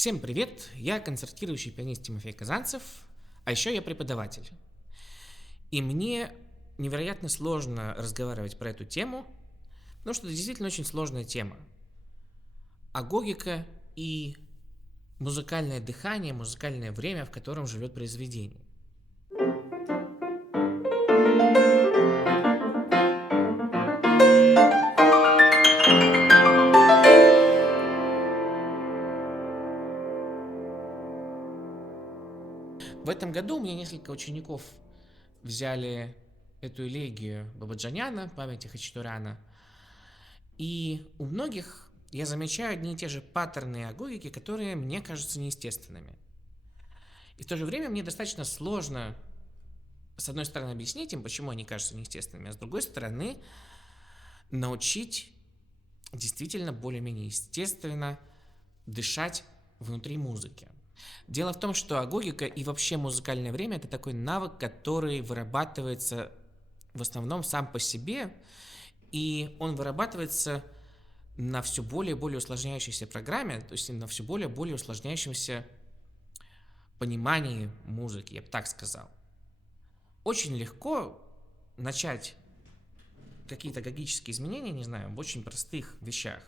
Всем привет, я концертирующий пианист Тимофей Казанцев, а еще я преподаватель. И мне невероятно сложно разговаривать про эту тему, потому что это действительно очень сложная тема. Агогика и музыкальное дыхание, музыкальное время, в котором живет произведение. В этом году у меня несколько учеников взяли эту элегию Бабаджаняна, памяти Хачатуряна, и у многих я замечаю одни и те же паттерны агогики, которые мне кажутся неестественными. И в то же время мне достаточно сложно, с одной стороны, объяснить им, почему они кажутся неестественными, а с другой стороны, научить действительно более-менее естественно дышать внутри музыки. Дело в том, что агогика и вообще музыкальное время — это такой навык, который вырабатывается в основном сам по себе, и он вырабатывается на все более и более усложняющейся программе, то есть на все более и более усложняющемся понимании музыки, я бы так сказал. Очень легко начать какие-то агогические изменения, не знаю, в очень простых вещах.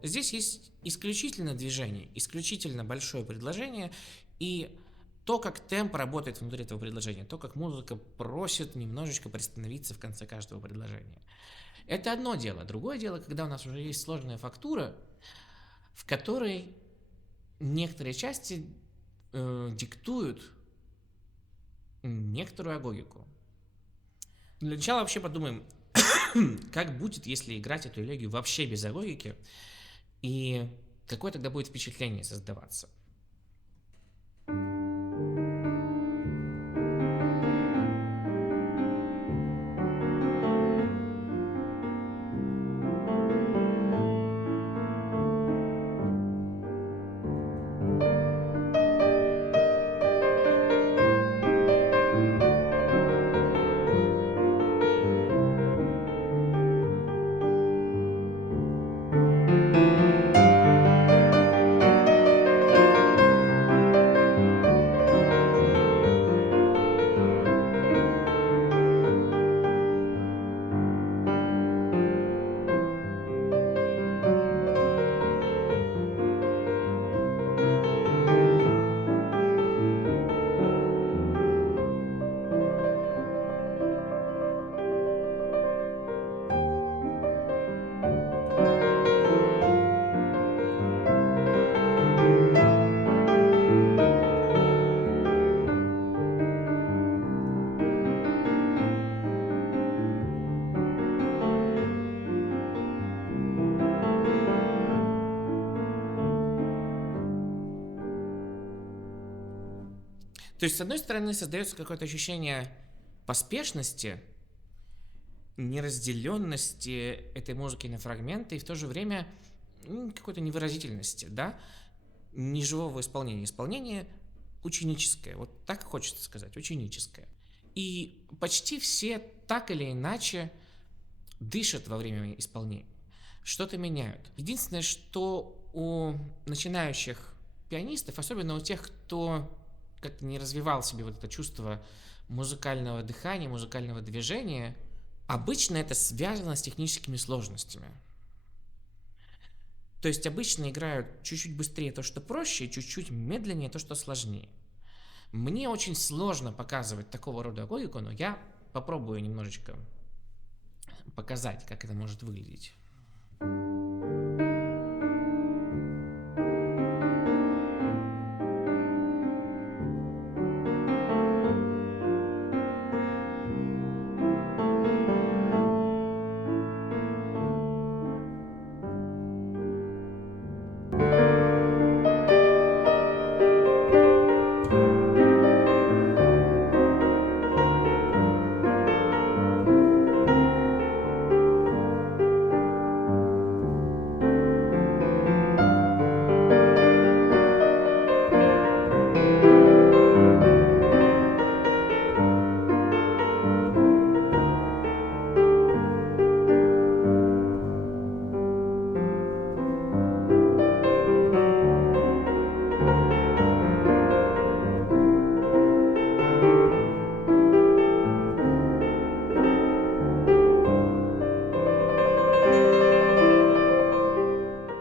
Здесь есть исключительно движение, исключительно большое предложение, и то, как темп работает внутри этого предложения, то, как музыка просит немножечко приостановиться в конце каждого предложения. Это одно дело. Другое дело, когда у нас уже есть сложная фактура, в которой некоторые части диктуют некоторую агогику. Для начала вообще подумаем, как будет, если играть эту элегию вообще без агогики, и какое тогда будет впечатление создаваться. То есть, с одной стороны, создается какое-то ощущение поспешности, неразделенности этой музыки на фрагменты, и в то же время какой-то невыразительности, да, неживого исполнения. Исполнение ученическое, вот так хочется сказать, ученическое. И почти все так или иначе дышат во время исполнения, что-то меняют. Единственное, что у начинающих пианистов, особенно у тех, кто как-то не развивал в себе вот это чувство музыкального дыхания, музыкального движения, обычно это связано с техническими сложностями. То есть обычно играют чуть-чуть быстрее то, что проще, и чуть-чуть медленнее то, что сложнее. Мне очень сложно показывать такого рода агогику, но я попробую немножечко показать, как это может выглядеть.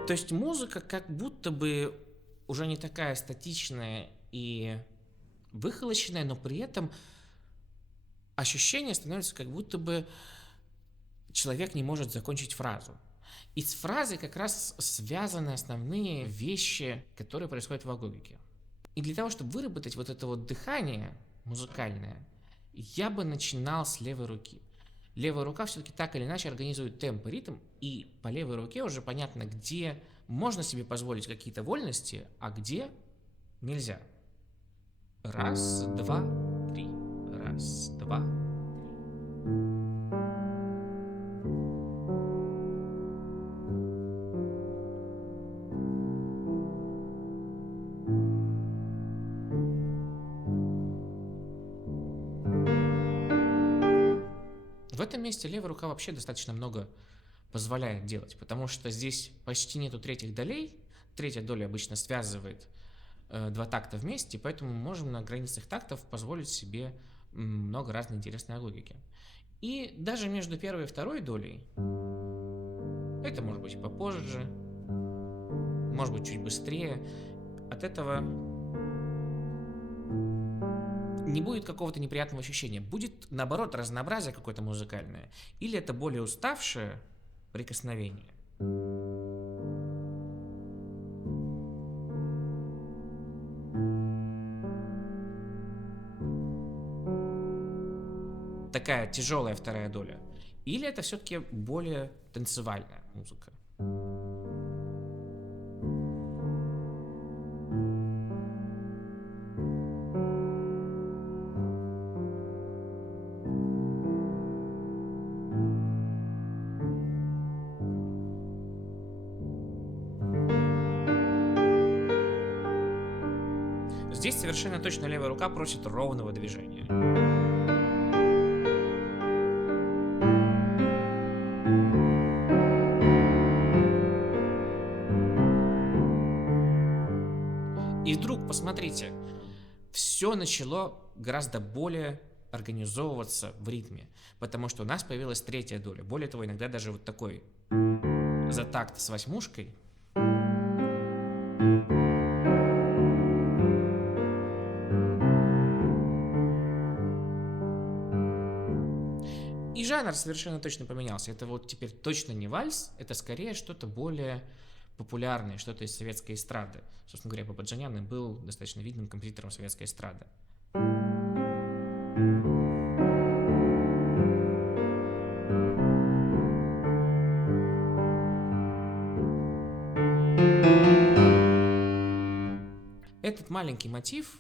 То есть музыка как будто бы уже не такая статичная и выхолощенная, но при этом ощущение становится, как будто бы человек не может закончить фразу. И с фразой как раз связаны основные вещи, которые происходят в логике. И для того, чтобы выработать вот это вот дыхание музыкальное, я бы начинал с левой руки. Левая рука все-таки так или иначе организует темп и ритм, и по левой руке уже понятно, где можно себе позволить какие-то вольности, а где нельзя. Раз, два, три. Раз, два. В этом месте левая рука вообще достаточно много позволяет делать, потому что здесь почти нету третьих долей. Третья доля обычно связывает два такта вместе, поэтому мы можем на границах тактов позволить себе много разной интересной логики. И даже между первой и второй долей, это может быть попозже, может быть чуть быстрее, от этого не будет какого-то неприятного ощущения. Будет, наоборот, разнообразие какое-то музыкальное. Или это более уставшее прикосновение. Такая тяжелая вторая доля. Или это все-таки более танцевальная музыка. Здесь совершенно точно левая рука просит ровного движения. И вдруг, посмотрите, все начало гораздо более организовываться в ритме, потому что у нас появилась третья доля. Более того, иногда даже вот такой затакт с восьмушкой. И жанр совершенно точно поменялся. Это вот теперь точно не вальс, это скорее что-то более популярное, что-то из советской эстрады. Собственно говоря, Бабаджанян был достаточно видным композитором советской эстрады. Этот маленький мотив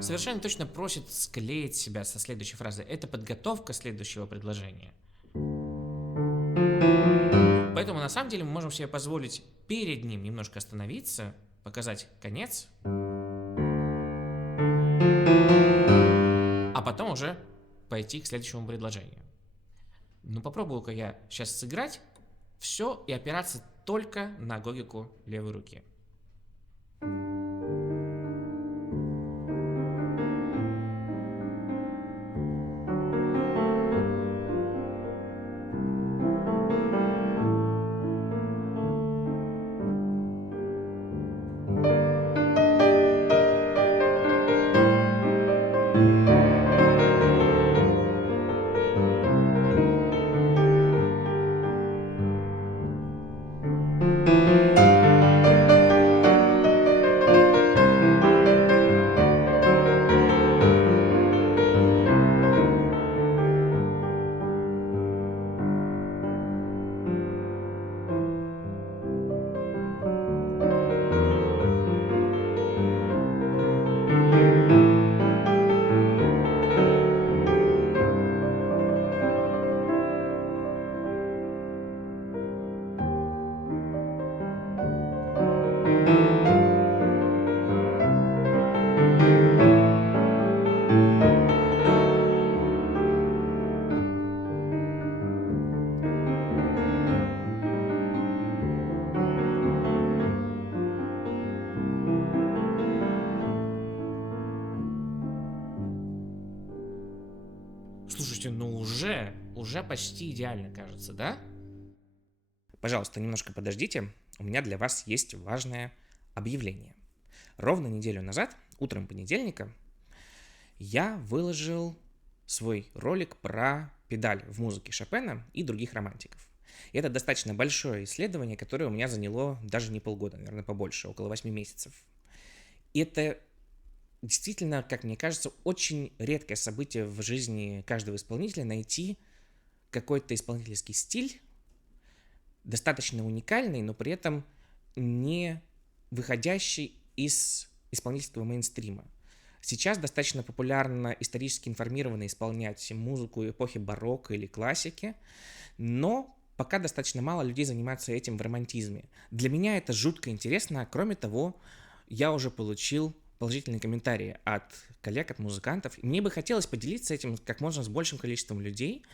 совершенно точно просит склеить себя со следующей фразой. Это подготовка следующего предложения. Поэтому на самом деле мы можем себе позволить перед ним немножко остановиться, показать конец, а потом уже пойти к следующему предложению. Ну попробую-ка я сейчас сыграть все и опираться только на логику левой руки. Слушайте, ну уже почти идеально, кажется, да? Пожалуйста, немножко подождите, у меня для вас есть важное объявление. Ровно неделю назад, утром понедельника, я выложил свой ролик про педаль в музыке Шопена и других романтиков. И это достаточно большое исследование, которое у меня заняло даже не полгода, наверное, побольше, около 8 месяцев. И это действительно, как мне кажется, очень редкое событие в жизни каждого исполнителя — найти какой-то исполнительский стиль, достаточно уникальный, но при этом не выходящий из исполнительского мейнстрима. Сейчас достаточно популярно исторически информированно исполнять музыку эпохи барокко или классики, но пока достаточно мало людей занимаются этим в романтизме. Для меня это жутко интересно. Кроме того, я уже получил положительные комментарии от коллег, от музыкантов. Мне бы хотелось поделиться этим как можно с большим количеством людей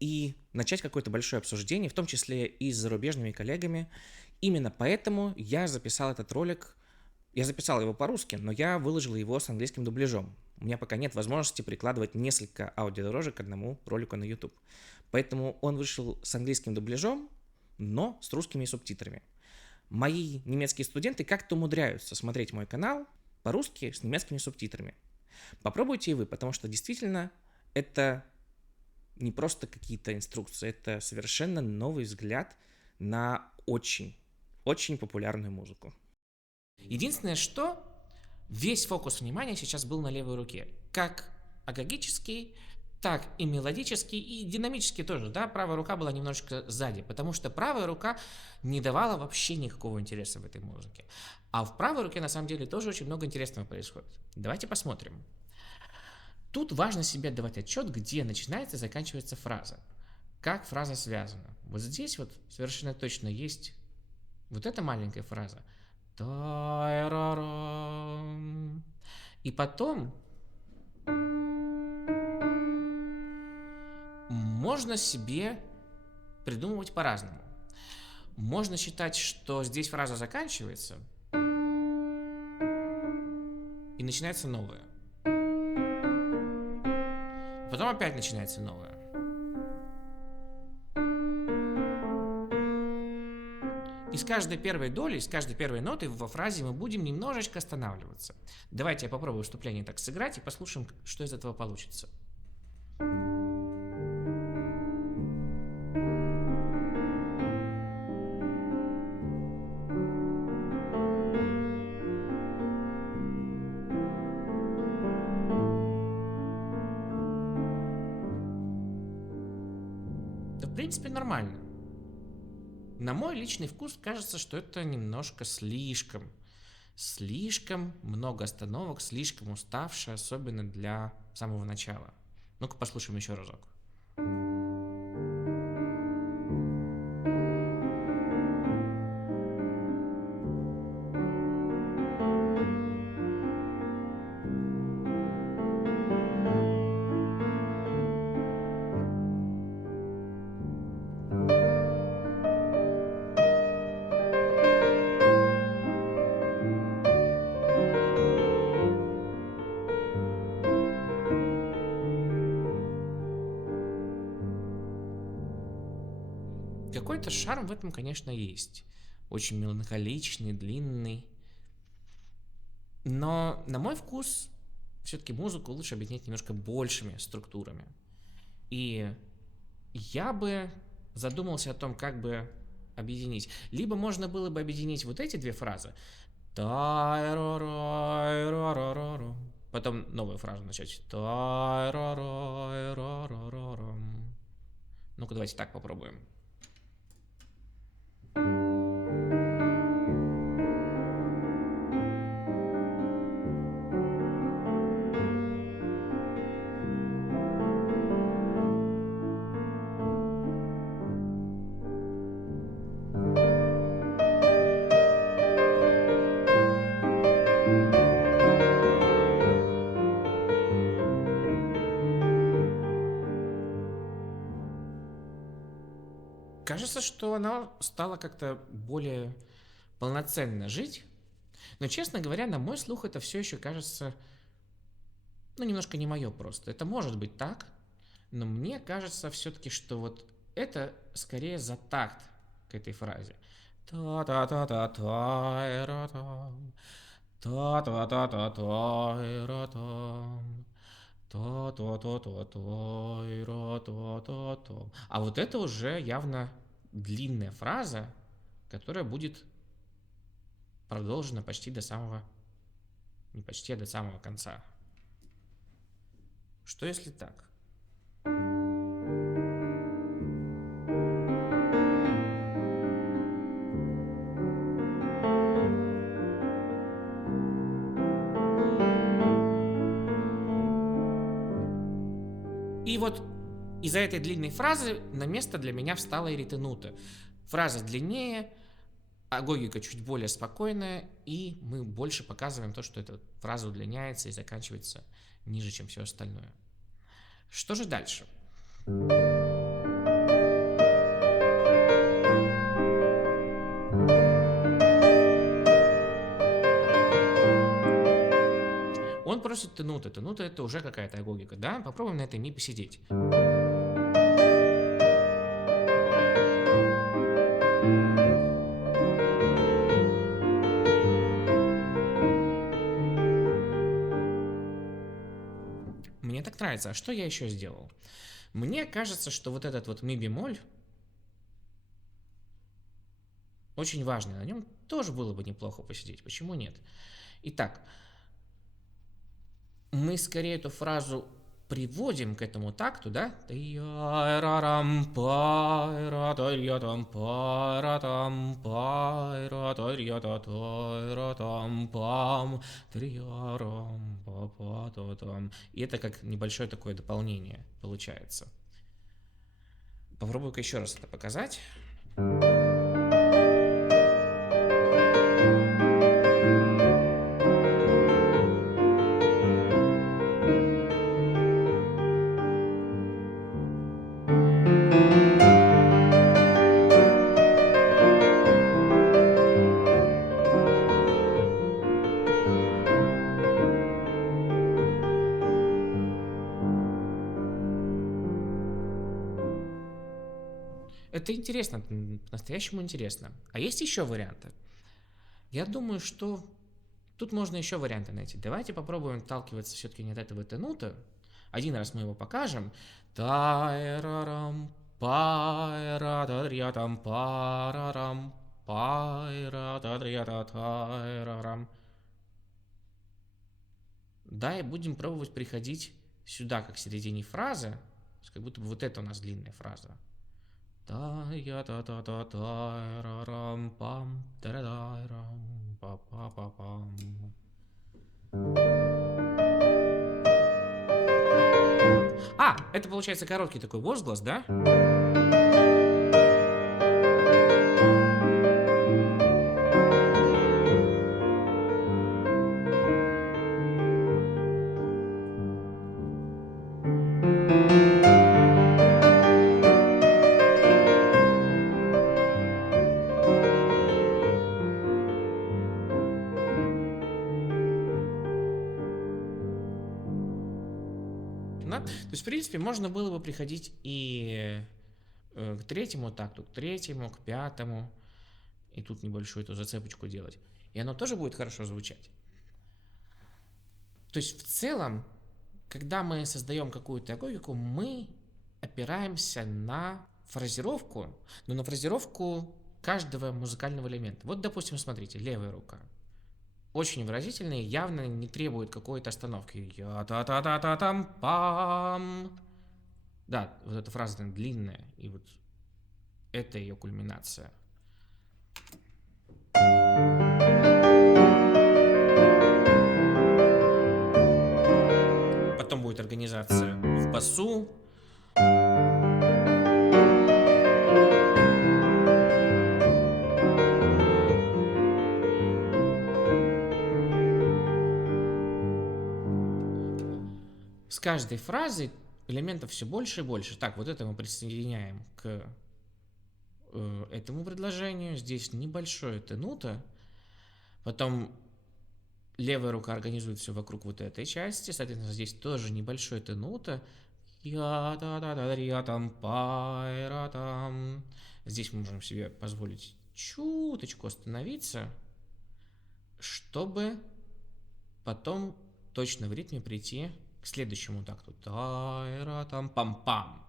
и начать какое-то большое обсуждение, в том числе и с зарубежными коллегами. Именно поэтому я записал этот ролик. Я записал его по-русски, но я выложил его с английским дубляжом. У меня пока нет возможности прикладывать несколько аудиодорожек к одному ролику на YouTube. Поэтому он вышел с английским дубляжом, но с русскими субтитрами. Мои немецкие студенты как-то умудряются смотреть мой канал по-русски с немецкими субтитрами. Попробуйте и вы, потому что действительно это не просто какие-то инструкции, это совершенно новый взгляд на очень популярную музыку. Единственное, что весь фокус внимания сейчас был на левой руке. Как агогический, так и мелодический, и динамический тоже, да, правая рука была немножечко сзади, потому что правая рука не давала вообще никакого интереса в этой музыке. А в правой руке, на самом деле, тоже очень много интересного происходит. Давайте посмотрим. Тут важно себе давать отчет, где начинается и заканчивается фраза. Как фраза связана. Вот здесь вот совершенно точно есть вот эта маленькая фраза. И потом можно себе придумывать по-разному. Можно считать, что здесь фраза заканчивается и начинается новая. Потом опять начинается новая. И с каждой первой долей, с каждой первой нотой во фразе мы будем немножечко останавливаться. Давайте я попробую вступление так сыграть и послушаем, что из этого получится. Да, в принципе, нормально. На мой личный вкус кажется, что это немножко слишком. Слишком много остановок, слишком уставшее, особенно для самого начала. Ну-ка послушаем еще разок. Какой-то шарм в этом, конечно, есть. Очень меланхоличный, длинный. Но, на мой вкус, все-таки музыку лучше объединять немножко большими структурами. И я бы задумался о том, как бы объединить. Либо можно было бы объединить вот эти две фразы. Потом новую фразу начать. Ну-ка, давайте так попробуем. Кажется, что она стала как-то более полноценно жить. Но, честно говоря, на мой слух это все еще кажется, ну, немножко не мое просто. Это может быть так, но мне кажется все-таки, что вот это скорее за такт к этой фразе. Та-та-та-та-та-ра-там. Та-та-та-та-та-ра-там. Та-та-та-та-та-ра-та-та-там. А вот это уже явно длинная фраза, которая будет продолжена почти до самого, не почти, а до самого конца. Что если так? И вот из-за этой длинной фразы на место для меня встала и ретенута. Фраза длиннее, агогика чуть более спокойная, и мы больше показываем то, что эта фраза удлиняется и заканчивается ниже, чем все остальное. Что же дальше? Он просит тенута. Тенута — это уже какая-то агогика, да? Попробуем на этой ми посидеть. Мне так нравится. А что я еще сделал? Мне кажется, что вот этот вот ми бемоль очень важный. На нем тоже было бы неплохо посидеть. Почему нет? Итак, мы скорее эту фразу приводим к этому такту, да? И это как небольшое такое дополнение получается. Попробую-ка еще раз это показать. Это интересно, по-настоящему интересно. А есть еще варианты? Я думаю, что тут можно еще варианты найти. Давайте попробуем отталкиваться все-таки не от этого тенута. Один раз мы его покажем. Тайрарам, пайратадрятам, парарам, пайратадрятатайрарам. Да, и будем пробовать приходить сюда, как в середине фразы. Как будто бы вот это у нас длинная фраза. Та-я-та-та-та-та-рам, пам, та-ра-рам, па-па-па-пам. Это получается короткий такой возглас, да? То есть, в принципе, можно было бы приходить и к третьему такту, к третьему, к пятому, и тут небольшую эту зацепочку делать. И оно тоже будет хорошо звучать. То есть, в целом, когда мы создаем какую-то агогику, мы опираемся на фразировку, но на фразировку каждого музыкального элемента. Вот, допустим, смотрите, левая рука. Очень выразительные, явно не требует какой-то остановки. Я-та-та-та-та-там-пам. Да, вот эта фраза длинная, и вот это ее кульминация. Потом будет организация в басу. С каждой фразой элементов все больше и больше. Так, вот это мы присоединяем к этому предложению. Здесь небольшое тенуто. Потом левая рука организует все вокруг вот этой части. Соответственно, здесь тоже небольшое тенуто. здесь мы можем себе позволить чуточку остановиться, чтобы потом точно в ритме прийти к следующему такту. Та-ра-там-пам-пам.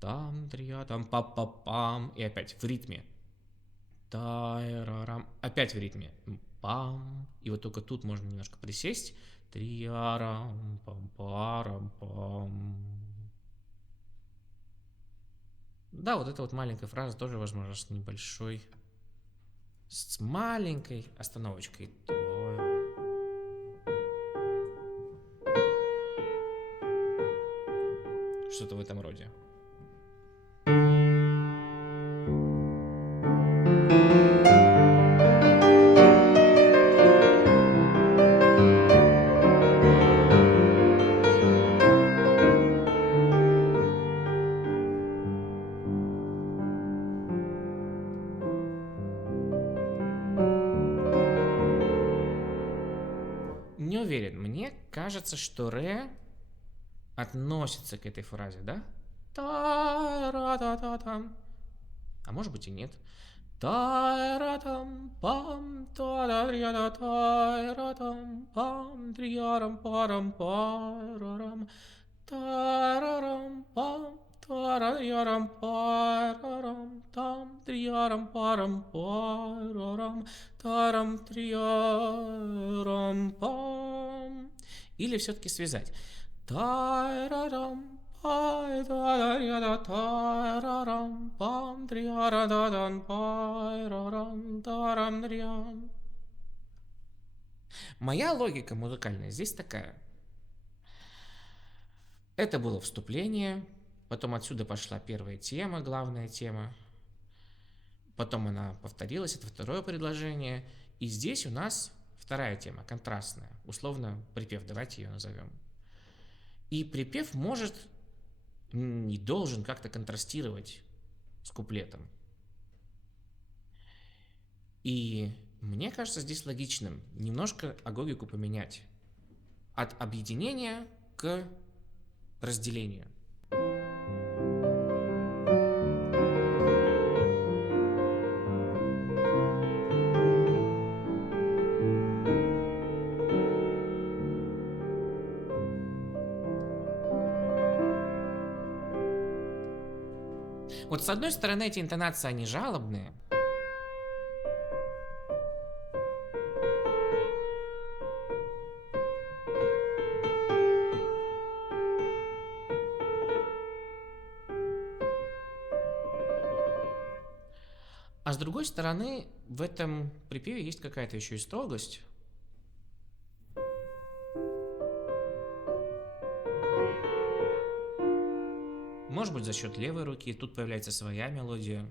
Там-трия-там па-па-пам. И опять в ритме. Та-ра-рам. Опять в ритме. Пам. И вот только тут можно немножко присесть. Три-арам, пам-парам-пам. Да, вот эта вот маленькая фраза тоже, возможно, с маленькой остановочкой. Что-то в этом роде. Не уверен. Мне кажется, что ре относится к этой фразе, да? Та-ра-та-та-там. А может быть и нет. Та-ра-там-пам, та-ра-та-та-ра-там-пам, три-ярам-парам-парам, та-ра-рам-пам, та-ра-ярам-парам, там, три-ярам-парам-парам, тарам-три-ярам-пам. Или все-таки связать. Та-ра-рам, моя логика музыкальная здесь такая. Это было вступление, потом отсюда пошла первая тема, главная тема. Потом она повторилась, это второе предложение. И здесь у нас вторая тема, контрастная. Условно припев, давайте ее назовем. И припев может и должен как-то контрастировать с куплетом. И мне кажется здесь логичным немножко агогику поменять. От объединения к разделению. Вот с одной стороны эти интонации, они жалобные. А с другой стороны, в этом припеве есть какая-то еще и строгость. Может быть, за счет левой руки. Тут появляется своя мелодия.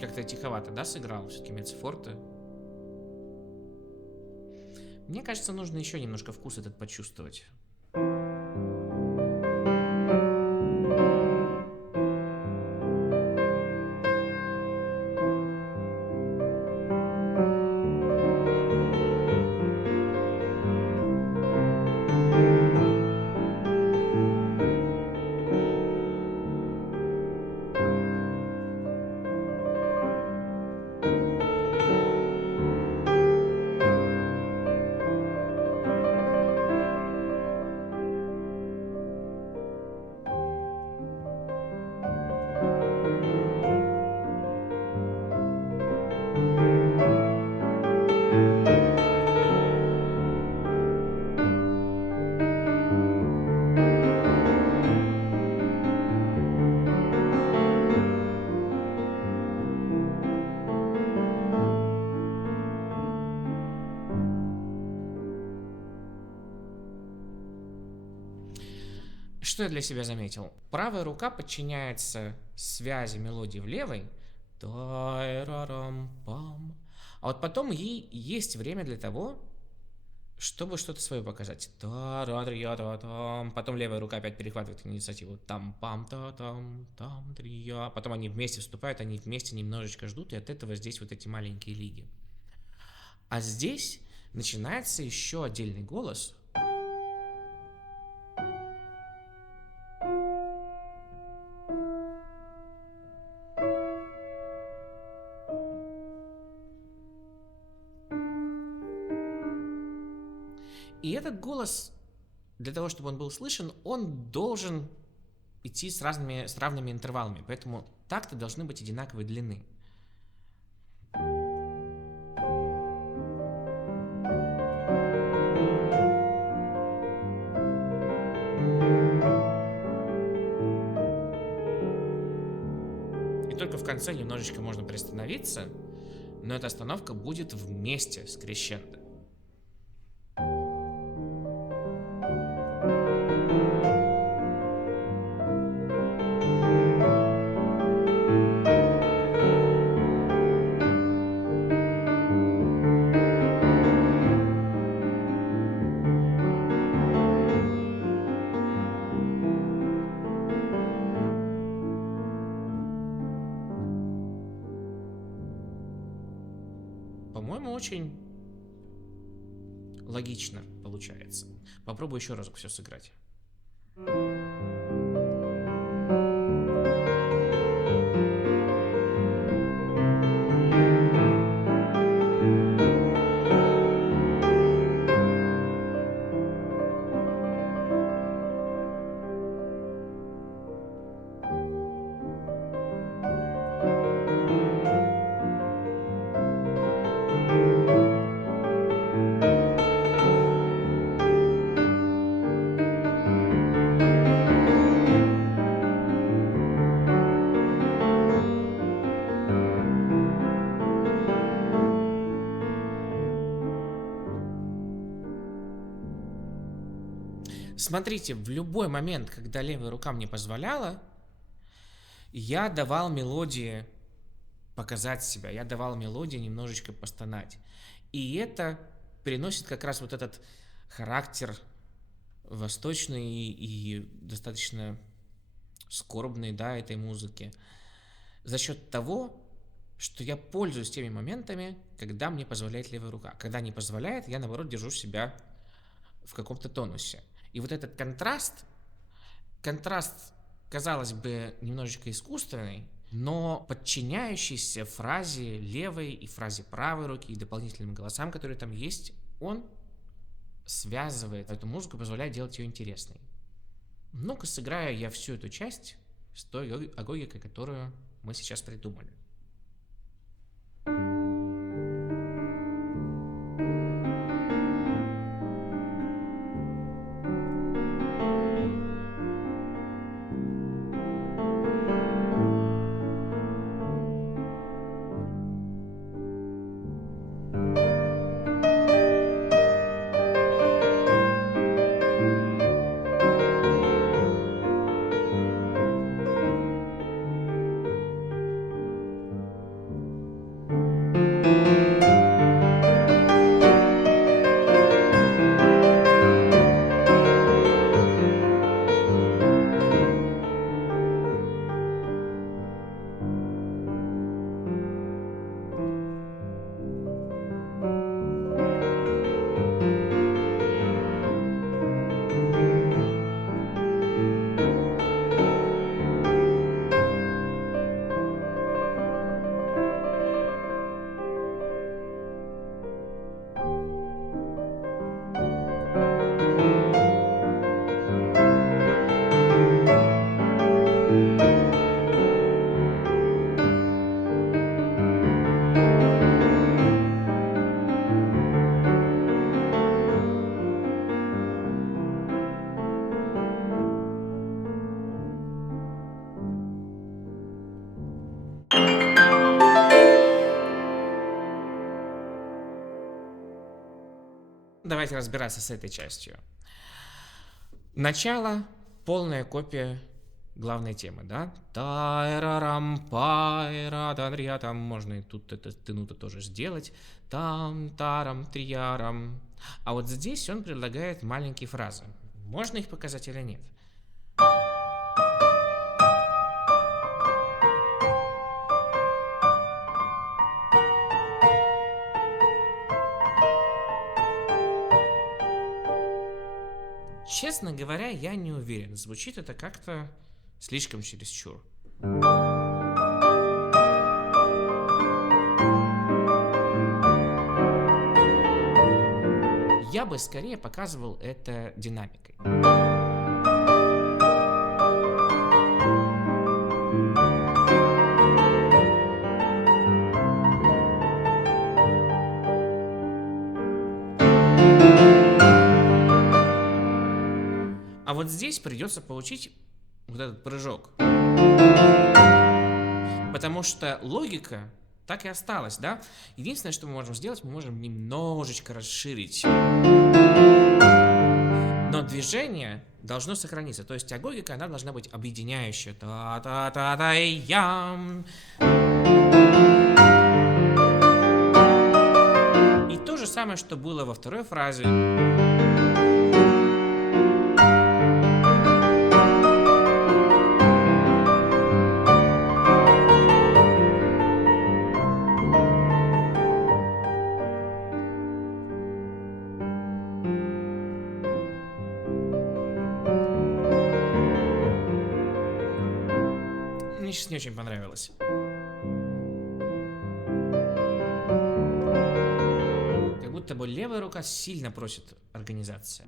Как-то тиховато, да, сыграл все-таки меццо-форте? Мне кажется, нужно еще немножко вкус этот почувствовать. Что я для себя заметил? Правая рука подчиняется связи мелодии в левой. Тай-ра-рам-пам. А вот потом ей есть время для того, чтобы что-то свое показать. Та-ра-три-я-та-там. Потом левая рука опять перехватывает инициативу. Там-пам-та-там, там-три-я. Потом они вместе вступают, они вместе немножечко ждут, и от этого здесь вот эти маленькие лиги. А здесь начинается еще отдельный голос. И этот голос, для того, чтобы он был слышен, он должен идти с равными интервалами. Поэтому такты должны быть одинаковой длины. И только в конце немножечко можно приостановиться, но эта остановка будет вместе с крещендо. По-моему, очень логично получается. Попробую еще разок все сыграть. Смотрите, в любой момент, когда левая рука мне позволяла, я давал мелодии показать себя, я давал мелодии немножечко постонать. И это переносит как раз вот этот характер восточный и достаточно скорбный, да, этой музыки. За счет того, что я пользуюсь теми моментами, когда мне позволяет левая рука. Когда не позволяет, я, наоборот, держу себя в каком-то тонусе. И вот этот контраст, казалось бы, немножечко искусственный, но подчиняющийся фразе левой и фразе правой руки и дополнительным голосам, которые там есть, он связывает эту музыку, позволяет делать ее интересной. Ну-ка, сыграю я всю эту часть с той агогикой, которую мы сейчас придумали. Давайте разбираться с этой частью. Начало полная копия главной темы, да? Тайрарам, пайра, там можно и тут это тянуто тоже сделать. Там, тарам, триярам. А вот здесь он предлагает маленькие фразы. Можно их показать или нет? Честно говоря, я не уверен. Звучит это как-то слишком чересчур. Я бы скорее показывал это динамикой. А вот здесь придется получить вот этот прыжок. Потому что логика так и осталась, да? Единственное, что мы можем сделать, мы можем немножечко расширить. Но движение должно сохраниться. То есть логика, она должна быть объединяющая. Та-та-та-та-ям. И то же самое, что было во второй фразе. Мне сейчас не очень понравилось. Как будто бы левая рука сильно просит организации.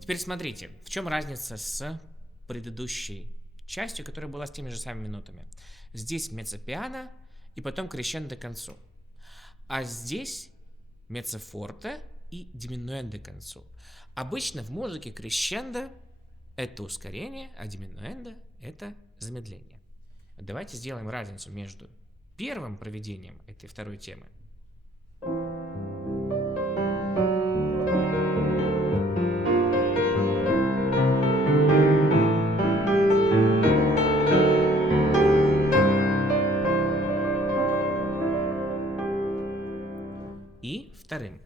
Теперь смотрите, в чем разница с предыдущей частью, которая была с теми же самыми нотами. Здесь меццо-пиано и потом крещендо к концу. А здесь меццо-форте и диминуэндо к концу. Обычно в музыке крещендо — это ускорение, а диминуэндо — это замедление. Давайте сделаем разницу между первым проведением этой второй темы и вторым.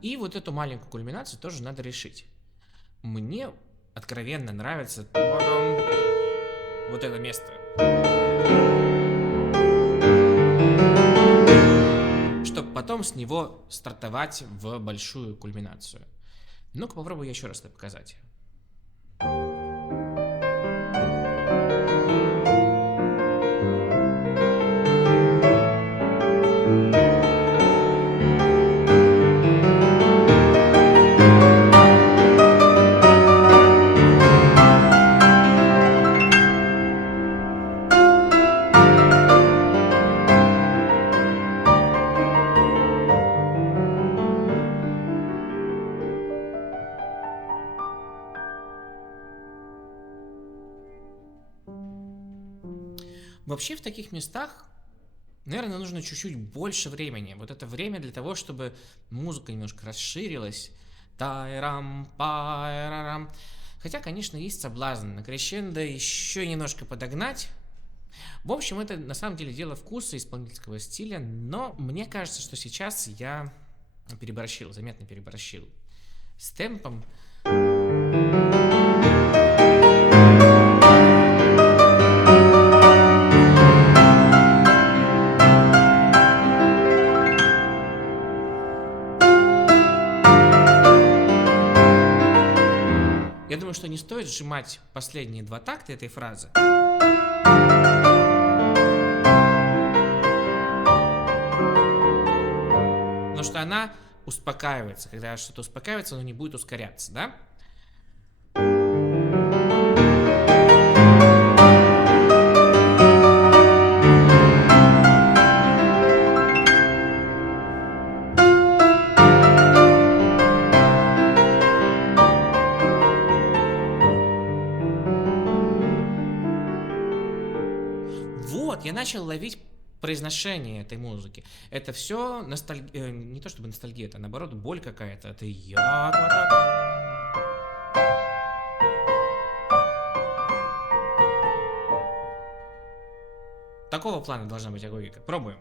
И вот эту маленькую кульминацию тоже надо решить. Мне откровенно нравится вот это место. Чтобы потом с него стартовать в большую кульминацию. Ну-ка попробую я еще раз это показать. Вообще в таких местах, наверное, нужно чуть-чуть больше времени. Вот это время для того, чтобы музыка немножко расширилась. Тайрам, пайрарам. Хотя, конечно, есть соблазн на крещендо еще немножко подогнать. В общем, это на самом деле дело вкуса, исполнительского стиля, но мне кажется, что сейчас я переборщил, заметно переборщил с темпом. Я думаю, что не стоит сжимать последние два такта этой фразы. Потому что она успокаивается. Когда что-то успокаивается, оно не будет ускоряться, да? Вот, я начал ловить произношение этой музыки. Это все не то чтобы ностальгия, это наоборот боль какая-то. Это такого плана должна быть агогика. Пробуем.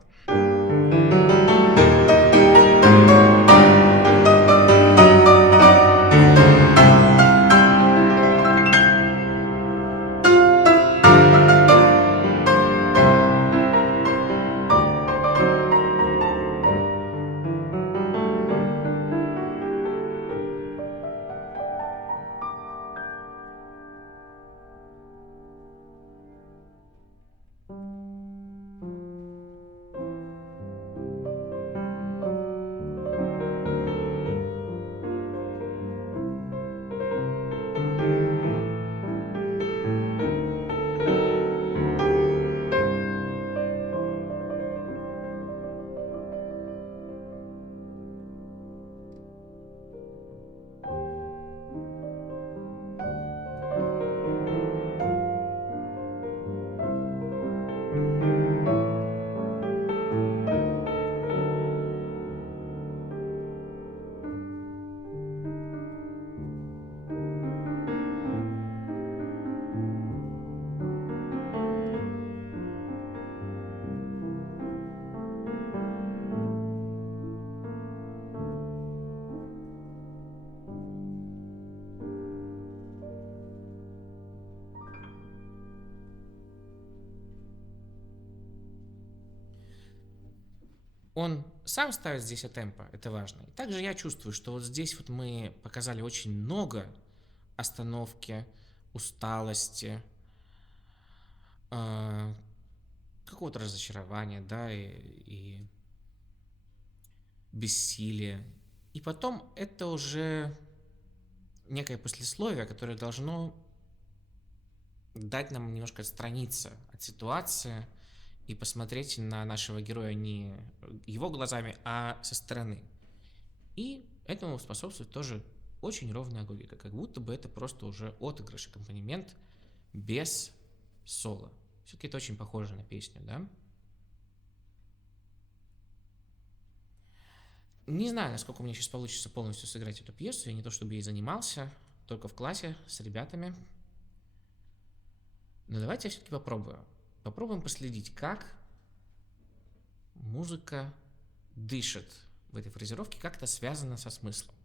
Он сам ставит здесь темпо, это важно. И также я чувствую, что вот здесь вот мы показали очень много остановки, усталости, какого-то разочарования, да, и бессилия. И потом это уже некое послесловие, которое должно дать нам немножко отстраниться от ситуации и посмотреть на нашего героя не его глазами, а со стороны. И этому способствует тоже очень ровная агогика, как будто бы это просто уже отыгрыш, аккомпанемент без соло. Все-таки это очень похоже на песню, да? Не знаю, насколько у меня сейчас получится полностью сыграть эту пьесу. Я не то чтобы ей занимался, только в классе с ребятами. Но давайте я все-таки попробую. Попробуем последить, как музыка дышит в этой фразировке, как это связано со смыслом.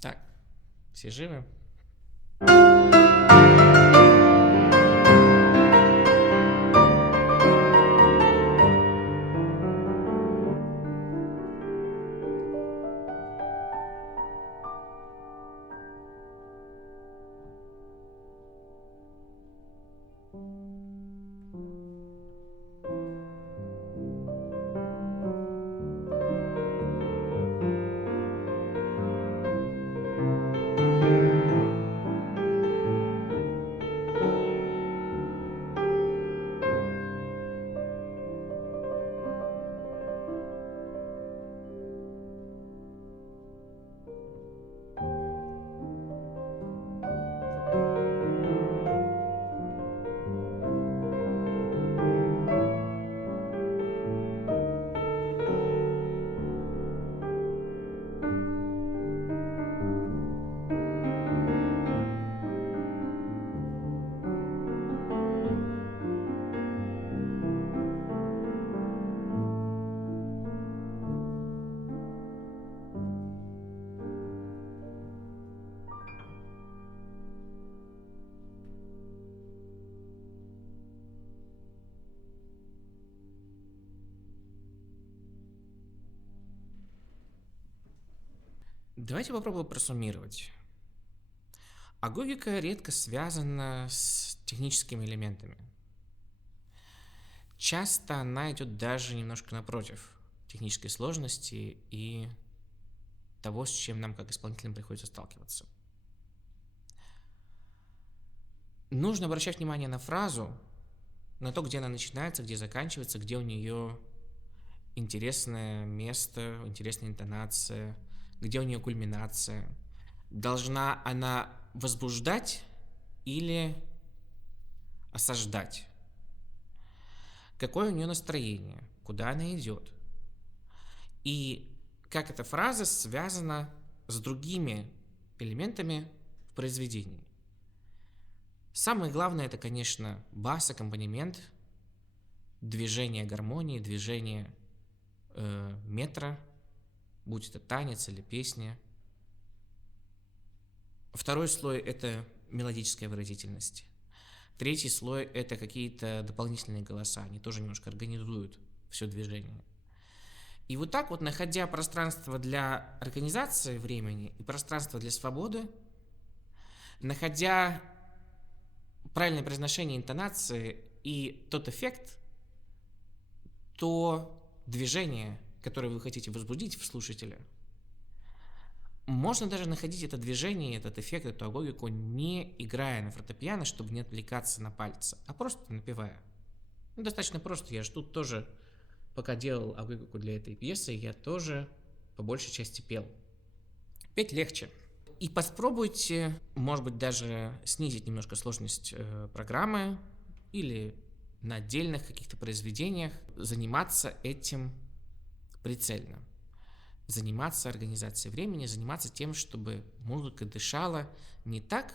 Так, все живы? Давайте попробуем просуммировать. Агогика редко связана с техническими элементами. Часто она идет даже немножко напротив технической сложности и того, с чем нам как исполнителям приходится сталкиваться. Нужно обращать внимание на фразу, на то, где она начинается, где заканчивается, где у нее интересное место, интересная интонация, где у нее кульминация. Должна она возбуждать или осаждать? Какое у нее настроение? Куда она идет? И как эта фраза связана с другими элементами в произведении. Самое главное — это, конечно, бас, аккомпанемент, движение гармонии, движение метра, будь это танец или песня. Второй слой — это мелодическая выразительность. Третий слой — это какие-то дополнительные голоса, они тоже немножко организуют все движение. И вот так вот, находя пространство для организации времени и пространство для свободы, находя правильное произношение интонации и тот эффект, то движение, которое вы хотите возбудить в слушателя, можно даже находить это движение, этот эффект, эту агогику, не играя на фортепиано, чтобы не отвлекаться на пальцы, а просто напевая. Достаточно просто. Я же тут тоже, пока делал агогику для этой пьесы, я тоже по большей части пел. Петь легче. И попробуйте, может быть, даже снизить немножко сложность программы или на отдельных каких-то произведениях заниматься этим прицельно. Заниматься организацией времени, заниматься тем, чтобы музыка дышала не так,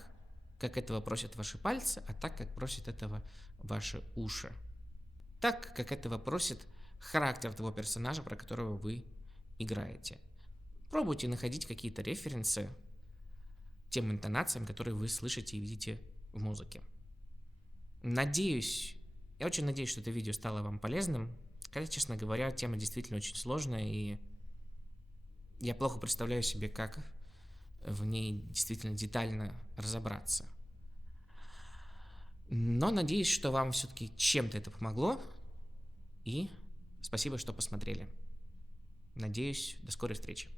как этого просят ваши пальцы, а так, как просят этого ваши уши. Так, как этого просит характер того персонажа, про которого вы играете. Пробуйте находить какие-то референсы тем интонациям, которые вы слышите и видите в музыке. Я очень надеюсь, что это видео стало вам полезным. Хотя, честно говоря, тема действительно очень сложная, и я плохо представляю себе, как в ней действительно детально разобраться. Но надеюсь, что вам все-таки чем-то это помогло, и спасибо, что посмотрели. Надеюсь, до скорой встречи.